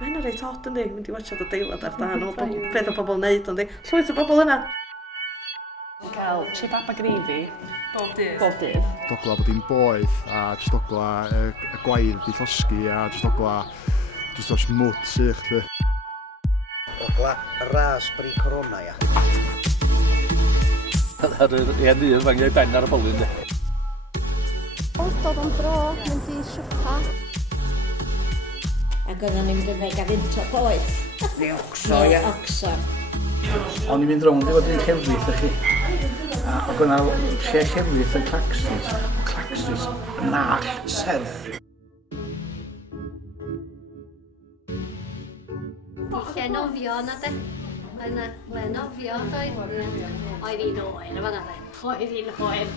Mae hynny'n reit od yndi, mynd i watchad y deilad ar dan o beth o bobl wneud, yndi. Llwyth o bobl yna. Cael chipapa gravy Bob dydd. bob dydd. Dogla bod hi'n boeth a jyst dogla y gwair di llosgi a jyst dogla jyst o'r smwt sych lle. Dogla raspberry corona ia. Ar yr hen un fangiau ben ar y bolyn de. Dod am dro, mynd i siwpa. Ac oedden ni'n mynd yn ei gafynto boeth. Neu ocso ia. Oxon. O'n i'n mynd rownd i fod yn llefrith ych chi. Ac o'na lle llefrith yn Claxons. Claxons yn nall serth. Lle nofio yna de. Oedd yna le nofio, oedd hi'n oer. Oedd hi'n oer.